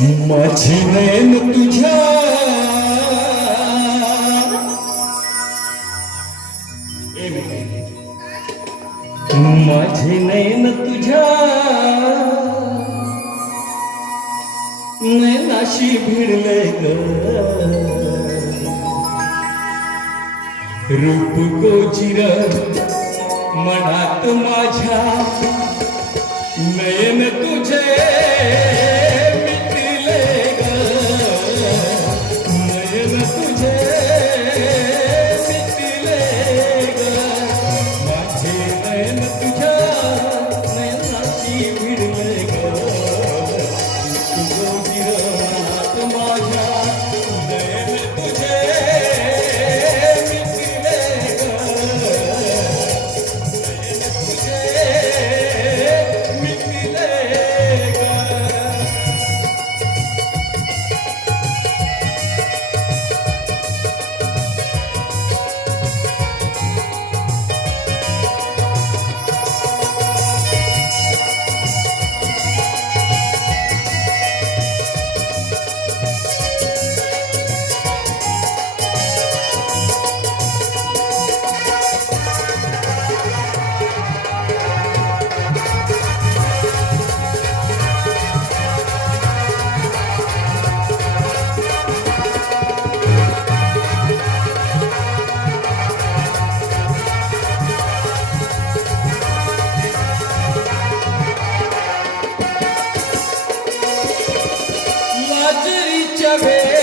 माझे नयन तुझ्या. माझे नयन तुझ्या. नयनाशी भिडले रूप गोचिर मनात माझ्या नयन तुझे. love it.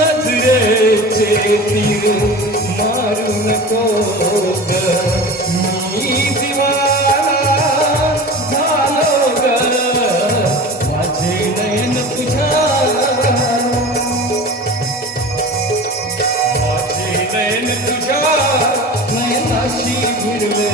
नजरेचे तीर मारू नको मी दिवाला झालो ग माझे नयन तुझ्या. नयनाशी भिडवे